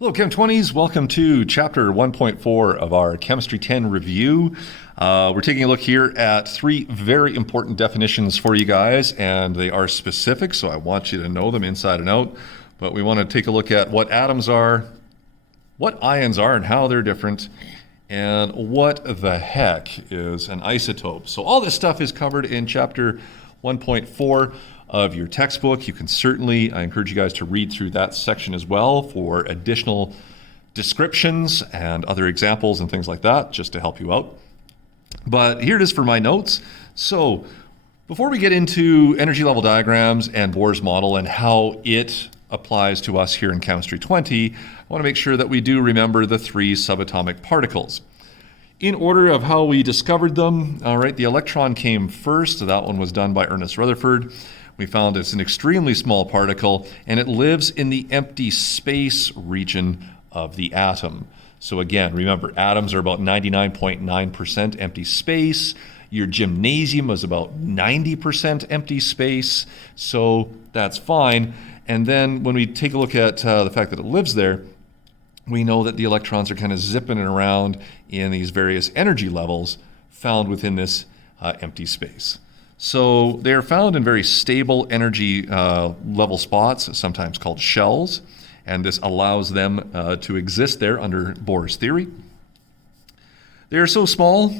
Hello, Chem 20s. Welcome to Chapter 1.4 of our Chemistry 10 review. We're taking a look here at three very important definitions for you guys, and they are specific, so I want you to know them inside and out. But we want to take a look at what atoms are, what ions are and how they're different, and what the heck is an isotope. So all this stuff is covered in Chapter 1.4 of your textbook. You can certainly, I encourage you guys to read through that section as well for additional descriptions and other examples and things like that, just to help you out. But here it is for my notes. So before we get into energy level diagrams and Bohr's model and how it applies to us here in Chemistry 20, I want to make sure that we do remember the three subatomic particles. In order of how we discovered them, all right, the electron came first. So that one was done by Ernest Rutherford. We found it's an extremely small particle, and it lives in the empty space region of the atom. So again, remember, atoms are about 99.9% empty space. Your gymnasium is about 90% empty space, so that's fine. And then when we take a look at the fact that it lives there, we know that the electrons are kind of zipping around in these various energy levels found within this empty space. So they are found in very stable energy level spots, sometimes called shells, and this allows them to exist there under Bohr's theory. They are so small,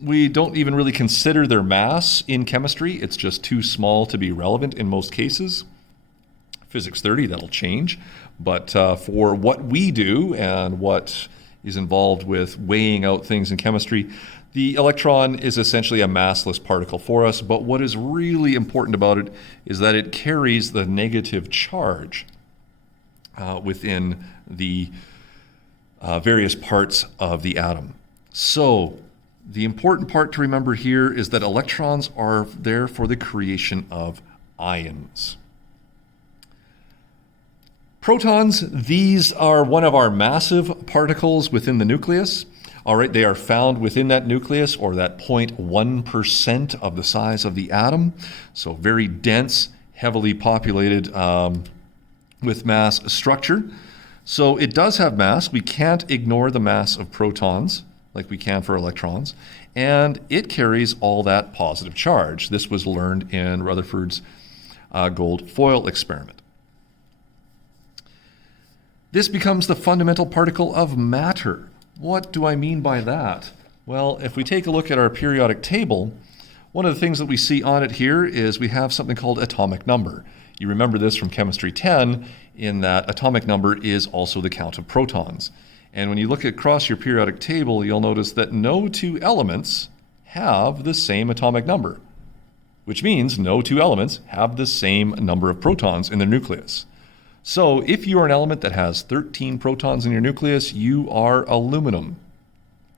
we don't even really consider their mass in chemistry. It's just too small to be relevant in most cases. Physics 30, that'll change. But for what we do and what is involved with weighing out things in chemistry, the electron is essentially a massless particle for us, but what is really important about it is that it carries the negative charge within the various parts of the atom. So the important part to remember here is that electrons are there for the creation of ions. Protons, these are one of our massive particles within the nucleus. All right, they are found within that nucleus, or that 0.1% of the size of the atom. So very dense, heavily populated with mass structure. So it does have mass. We can't ignore the mass of protons like we can for electrons. And it carries all that positive charge. This was learned in Rutherford's gold foil experiment. This becomes the fundamental particle of matter. What do I mean by that? Well, if we take a look at our periodic table, one of the things that we see on it here is we have something called atomic number. You remember this from Chemistry 10, in that atomic number is also the count of protons. And when you look across your periodic table, you'll notice that no two elements have the same atomic number, which means no two elements have the same number of protons in their nucleus. So if you are an element that has 13 protons in your nucleus, you are aluminum.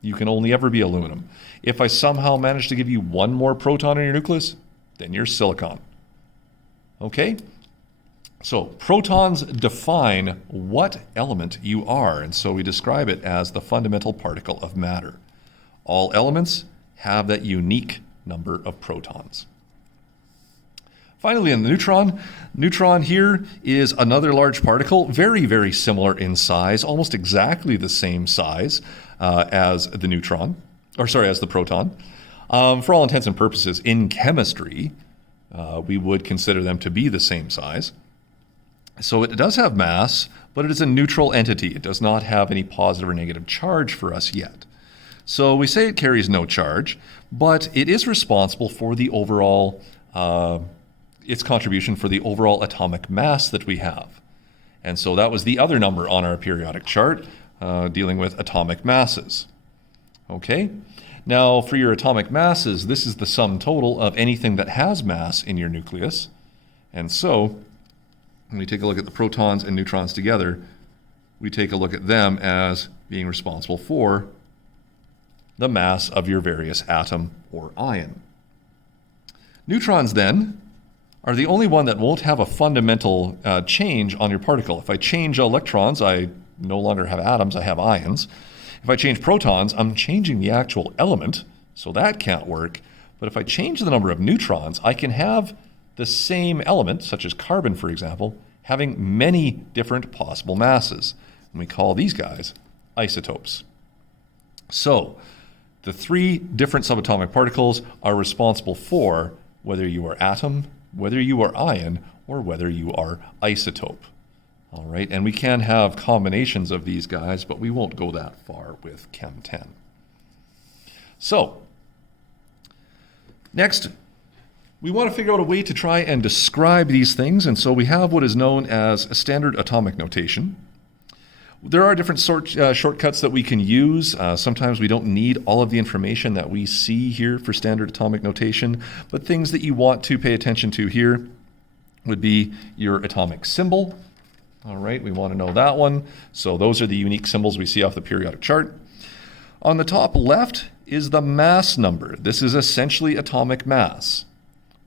You can only ever be aluminum. If I somehow manage to give you one more proton in your nucleus, then you're silicon. Okay? So protons define what element you are, and so we describe it as the fundamental particle of matter. All elements have that unique number of protons. Finally, in the neutron here is another large particle, very, very similar in size, almost exactly the same size as the proton. For all intents and purposes, in chemistry, we would consider them to be the same size. So it does have mass, but it is a neutral entity. It does not have any positive or negative charge for us yet. So we say it carries no charge, but it is responsible for the overall its contribution for the overall atomic mass that we have. And so that was the other number on our periodic chart, dealing with atomic masses. Okay? Now, for your atomic masses, this is the sum total of anything that has mass in your nucleus. And so, when we take a look at the protons and neutrons together, we take a look at them as being responsible for the mass of your various atom or ion. Neutrons, then, are the only one that won't have a fundamental change on your particle. If I change electrons, I no longer have atoms, I have ions. If I change protons, I'm changing the actual element, so that can't work. But if I change the number of neutrons, I can have the same element, such as carbon, for example, having many different possible masses. And we call these guys isotopes. So the three different subatomic particles are responsible for whether you are atom, whether you are ion, or whether you are isotope. All right, and we can have combinations of these guys, but we won't go that far with Chem 10. So, next, we want to figure out a way to try and describe these things, and so we have what is known as a standard atomic notation. There are different shortcuts that we can use. Sometimes we don't need all of the information that we see here for standard atomic notation, but things that you want to pay attention to here would be your atomic symbol. All right, we want to know that one. So those are the unique symbols we see off the periodic chart. On the top left is the mass number. This is essentially atomic mass.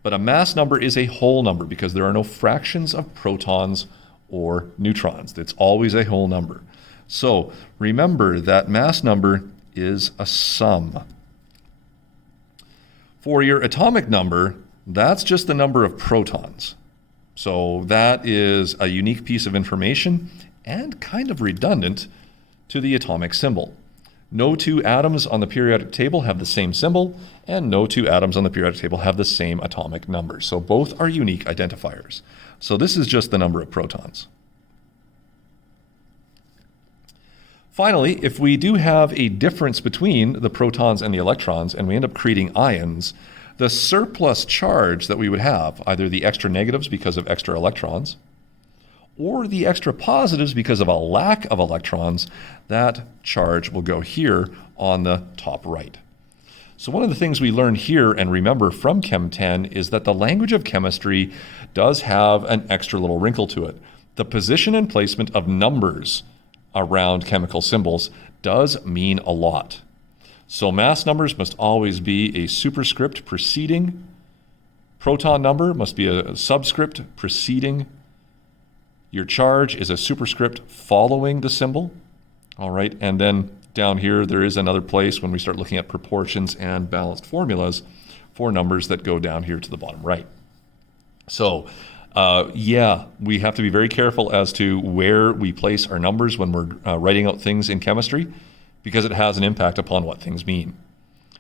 But a mass number is a whole number because there are no fractions of protons or neutrons. It's always a whole number. So remember that mass number is a sum. For your atomic number, that's just the number of protons. So that is a unique piece of information and kind of redundant to the atomic symbol. No two atoms on the periodic table have the same symbol, and no two atoms on the periodic table have the same atomic number. So both are unique identifiers. So this is just the number of protons. Finally, if we do have a difference between the protons and the electrons, and we end up creating ions, the surplus charge that we would have, either the extra negatives because of extra electrons, or the extra positives because of a lack of electrons, that charge will go here on the top right. So one of the things we learn here and remember from Chem 10 is that the language of chemistry does have an extra little wrinkle to it. The position and placement of numbers around chemical symbols does mean a lot. So mass numbers must always be a superscript preceding. Proton number must be a subscript preceding. Your charge is a superscript following the symbol. All right, and then down here there is another place when we start looking at proportions and balanced formulas for numbers that go down here to the bottom right. So yeah, we have to be very careful as to where we place our numbers when we're writing out things in chemistry, because it has an impact upon what things mean.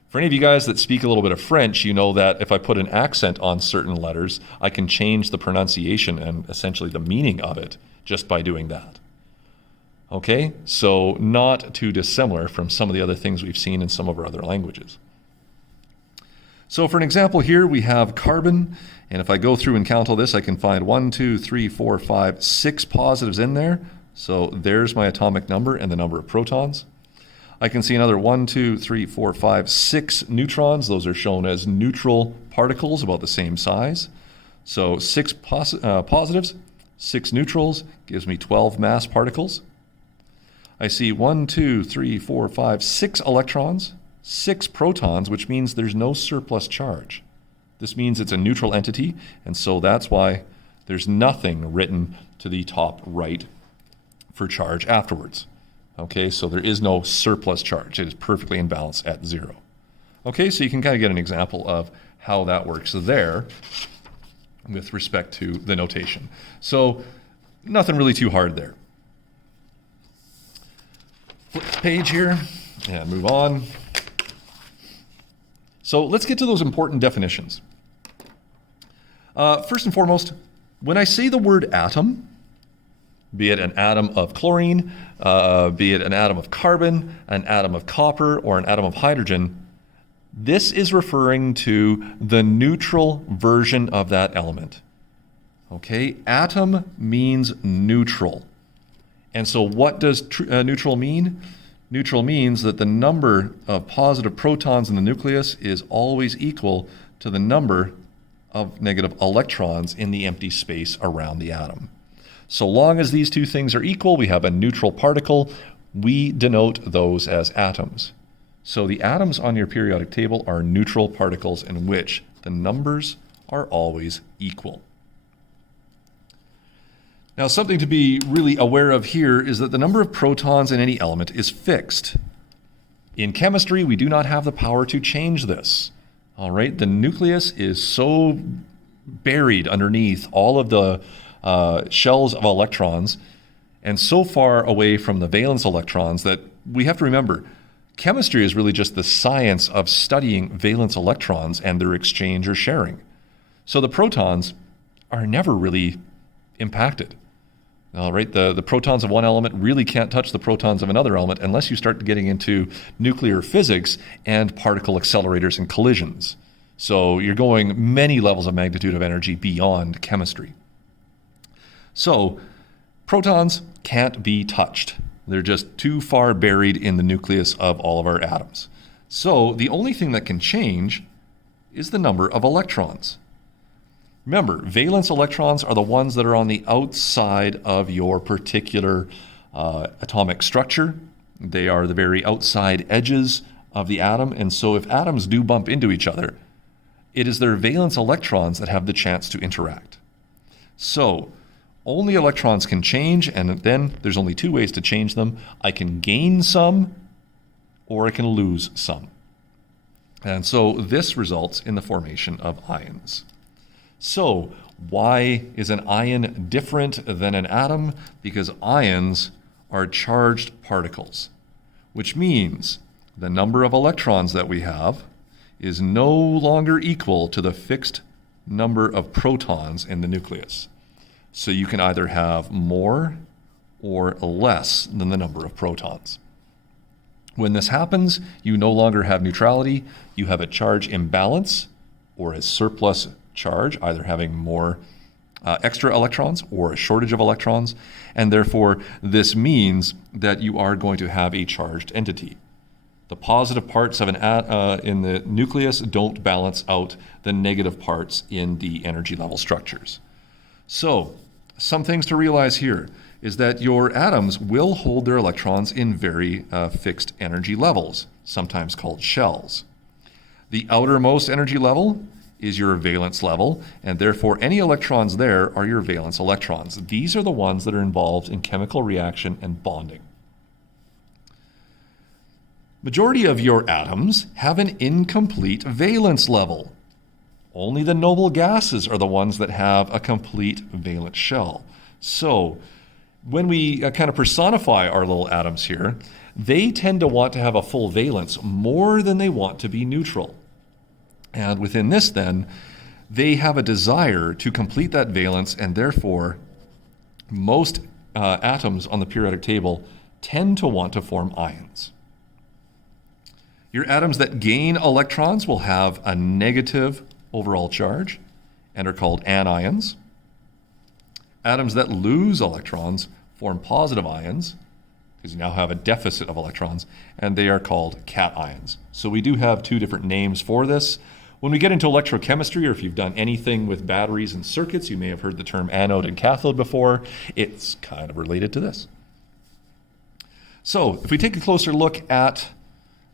For any of you guys that speak a little bit of French, you know that if I put an accent on certain letters, I can change the pronunciation and essentially the meaning of it just by doing that. Okay, so not too dissimilar from some of the other things we've seen in some of our other languages. So for an example here, we have carbon, and if I go through and count all this, I can find 1, 2, 3, 4, 5, 6 positives in there. So there's my atomic number and the number of protons. I can see another 1, 2, 3, 4, 5, 6 neutrons. Those are shown as neutral particles about the same size. So 6 positives, 6 neutrals gives me 12 mass particles. I see 1, 2, 3, 4, 5, 6 electrons, 6 protons, which means there's no surplus charge. This means it's a neutral entity, and so that's why there's nothing written to the top right for charge afterwards. Okay, so there is no surplus charge. It is perfectly in balance at 0. Okay, so you can kind of get an example of how that works there with respect to the notation. So nothing really too hard there. Flip the page here and move on. So let's get to those important definitions. First and foremost, when I say the word atom, be it an atom of chlorine, be it an atom of carbon, an atom of copper, or an atom of hydrogen, this is referring to the neutral version of that element. Okay, atom means neutral. And so what does neutral mean? Neutral means that the number of positive protons in the nucleus is always equal to the number of negative electrons in the empty space around the atom. So long as these two things are equal, we have a neutral particle. We denote those as atoms. So the atoms on your periodic table are neutral particles in which the numbers are always equal. Now, something to be really aware of here is that the number of protons in any element is fixed. In chemistry, we do not have the power to change this. All right, the nucleus is so buried underneath all of the shells of electrons, and so far away from the valence electrons that we have to remember, chemistry is really just the science of studying valence electrons and their exchange or sharing. So the protons are never really impacted. All right, the protons of one element really can't touch the protons of another element unless you start getting into nuclear physics and particle accelerators and collisions. So you're going many levels of magnitude of energy beyond chemistry. So protons can't be touched. They're just too far buried in the nucleus of all of our atoms. So the only thing that can change is the number of electrons. Remember, valence electrons are the ones that are on the outside of your particular atomic structure. They are the very outside edges of the atom, and so if atoms do bump into each other, it is their valence electrons that have the chance to interact. So only electrons can change, and then there's only two ways to change them. I can gain some, or I can lose some. And so this results in the formation of ions. So why is an ion different than an atom? Because ions are charged particles, which means the number of electrons that we have is no longer equal to the fixed number of protons in the nucleus. So you can either have more or less than the number of protons. When this happens, you no longer have neutrality. You have a charge imbalance or a surplus charge, either having more extra electrons or a shortage of electrons, and therefore this means that you are going to have a charged entity. The positive parts of in the nucleus don't balance out the negative parts in the energy level structures. So some things to realize here is that your atoms will hold their electrons in very fixed energy levels, sometimes called shells. The outermost energy level is your valence level, and therefore any electrons there are your valence electrons. These are the ones that are involved in chemical reaction and bonding. Majority of your atoms have an incomplete valence level. Only the noble gases are the ones that have a complete valence shell. So when we kind of personify our little atoms here, they tend to want to have a full valence more than they want to be neutral. And within this, then, they have a desire to complete that valence, and therefore, most atoms on the periodic table tend to want to form ions. Your atoms that gain electrons will have a negative overall charge and are called anions. Atoms that lose electrons form positive ions, because you now have a deficit of electrons, and they are called cations. So we do have two different names for this. When we get into electrochemistry, or if you've done anything with batteries and circuits, you may have heard the term anode and cathode before. It's kind of related to this. So if we take a closer look at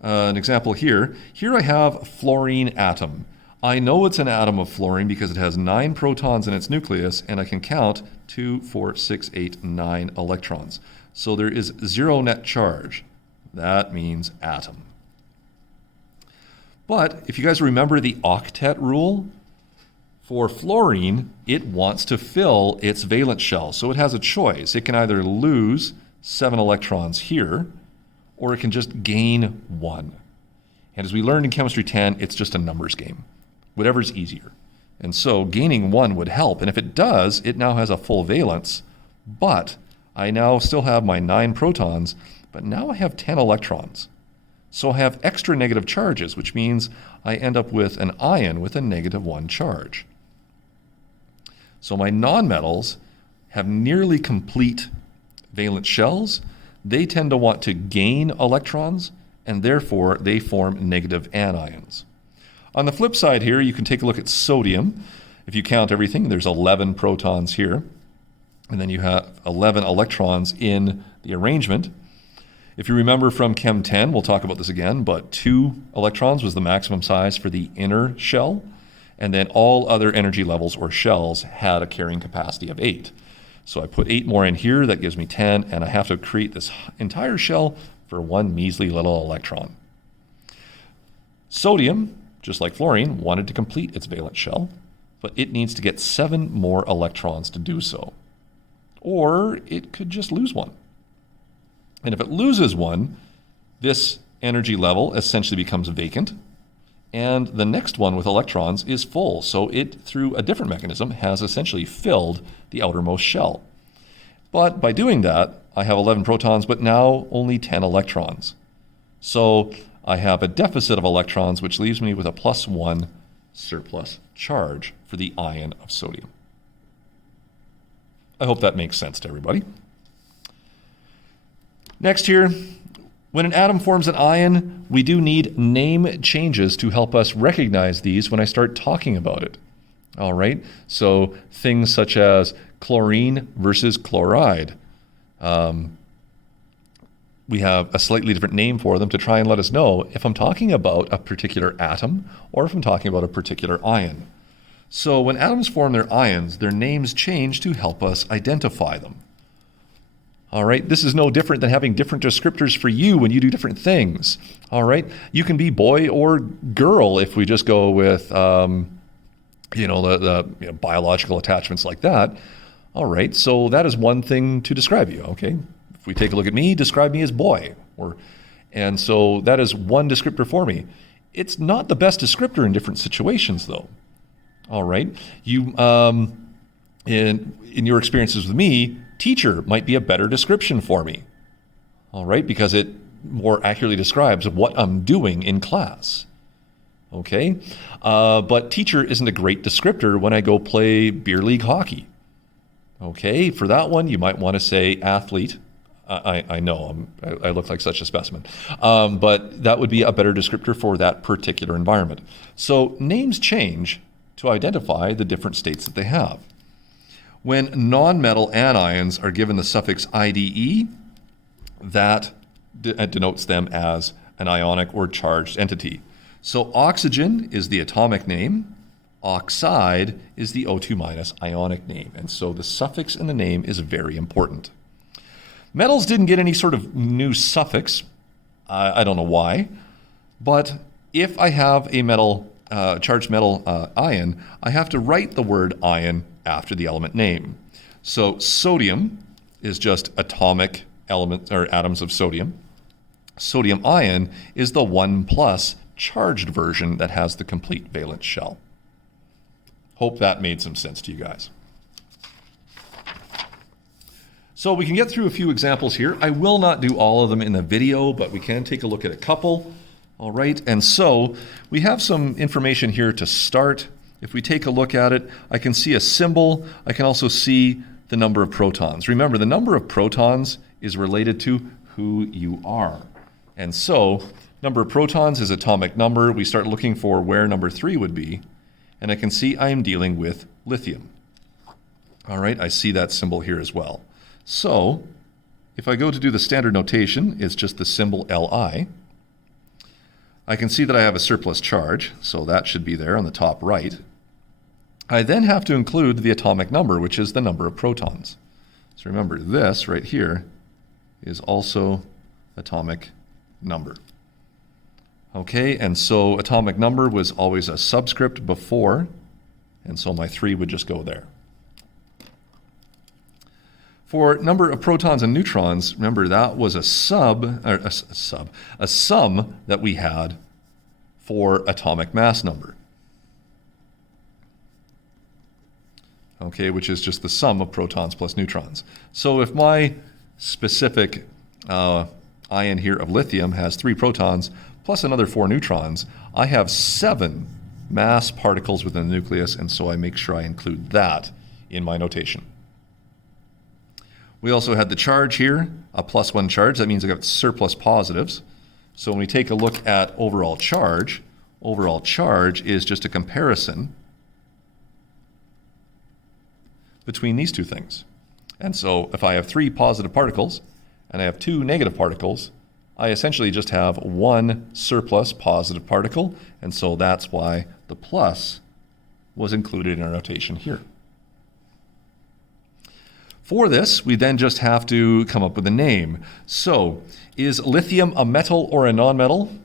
an example here I have a fluorine atom. I know it's an atom of fluorine because it has 9 protons in its nucleus, and I can count 2, 4, 6, 8, 9 electrons. So there is 0 net charge. That means atom. But if you guys remember the octet rule, for fluorine, it wants to fill its valence shell. So it has a choice. It can either lose 7 electrons here, or it can just gain 1. And as we learned in Chemistry 10, it's just a numbers game. Whatever's easier. And so gaining 1 would help. And if it does, it now has a full valence. But I now still have my 9 protons, but now I have 10 electrons. So I have extra negative charges, which means I end up with an ion with a -1 charge. So my nonmetals have nearly complete valence shells. They tend to want to gain electrons, and therefore they form negative anions. On the flip side here, you can take a look at sodium. If you count everything, there's 11 protons here, and then you have 11 electrons in the arrangement. If you remember from Chem 10, we'll talk about this again, but 2 electrons was the maximum size for the inner shell, and then all other energy levels or shells had a carrying capacity of 8. So I put 8 more in here, that gives me 10, and I have to create this entire shell for 1 measly little electron. Sodium, just like fluorine, wanted to complete its valence shell, but it needs to get 7 more electrons to do so. or it could just lose one. And if it loses one, this energy level essentially becomes vacant, and the next one with electrons is full. So it, through a different mechanism, has essentially filled the outermost shell. But by doing that, I have 11 protons, but now only 10 electrons. So I have a deficit of electrons, which leaves me with a +1 surplus charge for the ion of sodium. I hope that makes sense to everybody. Next here, when an atom forms an ion, we do need name changes to help us recognize these when I start talking about it. All right, so things such as chlorine versus chloride. We have a slightly different name for them to try and let us know if I'm talking about a particular atom or if I'm talking about a particular ion. So when atoms form their ions, their names change to help us identify them. All right, this is no different than having different descriptors for you when you do different things. All right, you can be boy or girl if we just go with, the biological attachments like that. All right, so that is one thing to describe you, okay? If we take a look at me, describe me as boy. And so that is one descriptor for me. It's not the best descriptor in different situations, though. All right, you in your experiences with me, teacher might be a better description for me. All right, because it more accurately describes what I'm doing in class. Okay, but teacher isn't a great descriptor when I go play beer league hockey. Okay, for that one, you might want to say athlete. I know I look like such a specimen, but that would be a better descriptor for that particular environment. So names change to identify the different states that they have. When nonmetal anions are given the suffix IDE, that denotes them as an ionic or charged entity. So oxygen is the atomic name, oxide is the O2- ionic name, and so the suffix in the name is very important. Metals didn't get any sort of new suffix. I don't know why, but if I have a metal, charged metal ion, I have to write the word ion after the element name. So sodium is just atomic elements or atoms of sodium. Sodium ion is the 1+ charged version that has the complete valence shell. Hope that made some sense to you guys. So we can get through a few examples here. I will not do all of them in the video, but we can take a look at a couple. All right, and so we have some information here to start. If we take a look at it, I can see a symbol. I can also see the number of protons. Remember, the number of protons is related to who you are. And so number of protons is atomic number. We start looking for where number 3 would be, and I can see I am dealing with lithium. All right, I see that symbol here as well. So if I go to do the standard notation, it's just the symbol Li. I can see that I have a surplus charge, so that should be there on the top right. I then have to include the atomic number, which is the number of protons. So remember, this right here is also atomic number. Okay, and so atomic number was always a subscript before, and so my 3 would just go there. For number of protons and neutrons, remember that was a sum that we had for atomic mass number. Okay, which is just the sum of protons plus neutrons. So if my specific ion here of lithium has 3 protons plus another 4 neutrons, I have 7 mass particles within the nucleus, and so I make sure I include that in my notation. We also had the charge here, a +1 charge. That means I got surplus positives. So when we take a look at overall charge is just a comparison between these two things. And so if I have 3 positive particles and I have 2 negative particles, I essentially just have 1 surplus positive particle, and so that's why the plus was included in our notation here. For this, we then just have to come up with a name. So, is lithium a metal or a nonmetal?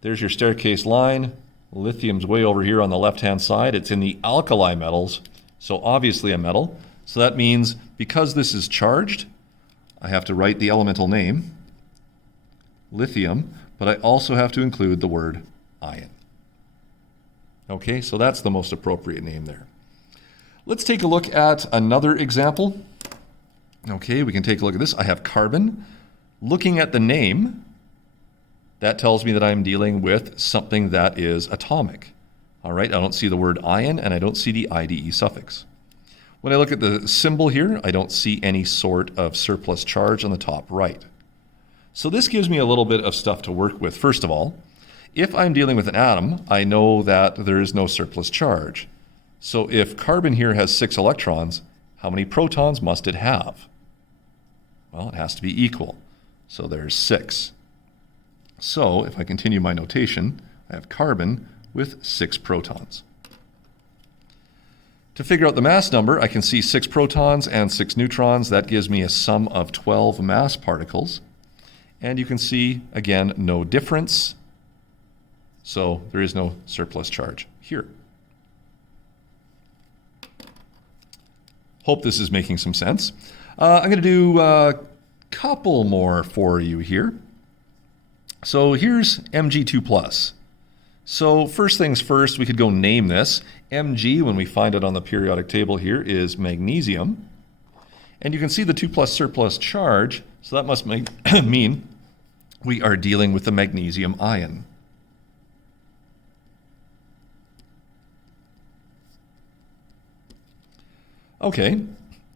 There's your staircase line. Lithium's way over here on the left-hand side. It's in the alkali metals, so obviously a metal. So that means because this is charged, I have to write the elemental name, lithium, but I also have to include the word ion. Okay, so that's the most appropriate name there. Let's take a look at another example. Okay, we can take a look at this. I have carbon. Looking at the name, that tells me that I'm dealing with something that is atomic. All right, I don't see the word ion and I don't see the IDE suffix. When I look at the symbol here, I don't see any sort of surplus charge on the top right. So this gives me a little bit of stuff to work with. First of all, if I'm dealing with an atom, I know that there is no surplus charge. So if carbon here has 6 electrons, how many protons must it have? Well, it has to be equal. So there's 6. So if I continue my notation, I have carbon with 6 protons. To figure out the mass number, I can see 6 protons and 6 neutrons. That gives me a sum of 12 mass particles. And you can see, again, no difference. So there is no surplus charge here. Hope this is making some sense. I'm going to do a couple more for you here. So here's Mg2+. So first things first, we could go name this. Mg, when we find it on the periodic table here, is magnesium. And you can see the 2+ surplus charge, so that must mean we are dealing with the magnesium ion. Okay,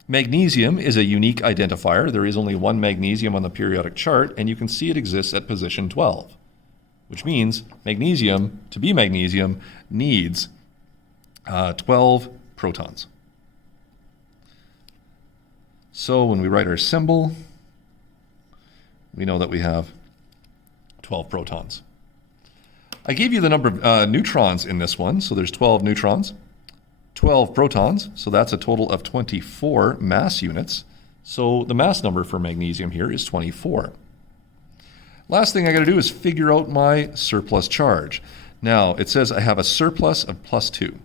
magnesium is a unique identifier. There is only one magnesium on the periodic chart, and you can see it exists at position 12. Which means magnesium, to be magnesium, needs 12 protons. So when we write our symbol, we know that we have 12 protons. I gave you the number of neutrons in this one, so there's 12 neutrons, 12 protons, so that's a total of 24 mass units. So the mass number for magnesium here is 24. Last thing I got to do is figure out my surplus charge. Now, it says I have a surplus of +2.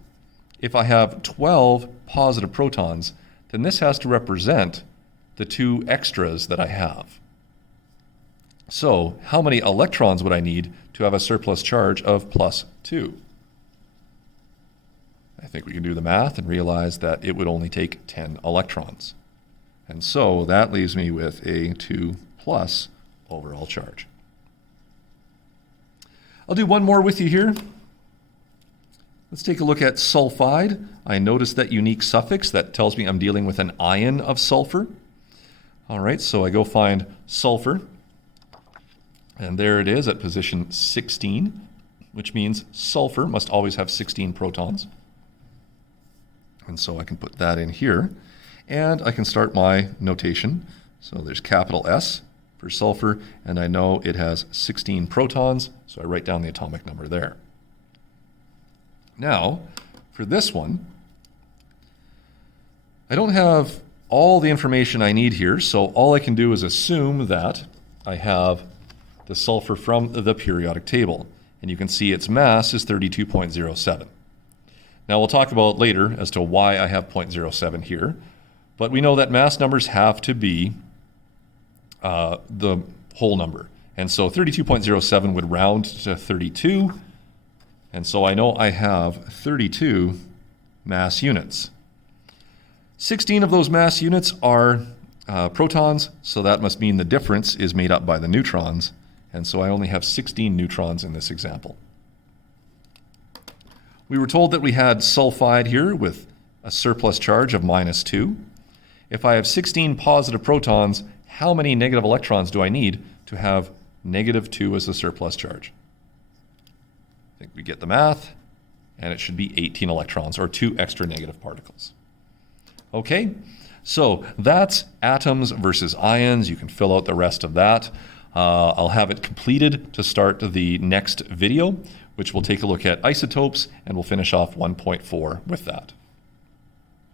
If I have 12 positive protons, then this has to represent the 2 extras that I have. So, how many electrons would I need to have a surplus charge of +2? I think we can do the math and realize that it would only take 10 electrons. And so that leaves me with a 2+ overall charge. I'll do one more with you here. Let's take a look at sulfide. I notice that unique suffix that tells me I'm dealing with an ion of sulfur. All right, so I go find sulfur, and there it is at position 16, which means sulfur must always have 16 protons. And so I can put that in here, and I can start my notation. So there's capital S for sulfur, and I know it has 16 protons, so I write down the atomic number there. Now, for this one, I don't have all the information I need here, so all I can do is assume that I have the sulfur from the periodic table, and you can see its mass is 32.07. Now we'll talk about later as to why I have 0.07 here, but we know that mass numbers have to be the whole number. And so 32.07 would round to 32. And so I know I have 32 mass units. 16 of those mass units are protons, so that must mean the difference is made up by the neutrons. And so I only have 16 neutrons in this example. We were told that we had sulfide here with a surplus charge of -2. If I have 16 positive protons, how many negative electrons do I need to have -2 as the surplus charge? I think we get the math, and it should be 18 electrons, or 2 extra negative particles. Okay, so that's atoms versus ions. You can fill out the rest of that. I'll have it completed to start the next video, which will take a look at isotopes, and we'll finish off 1.4 with that.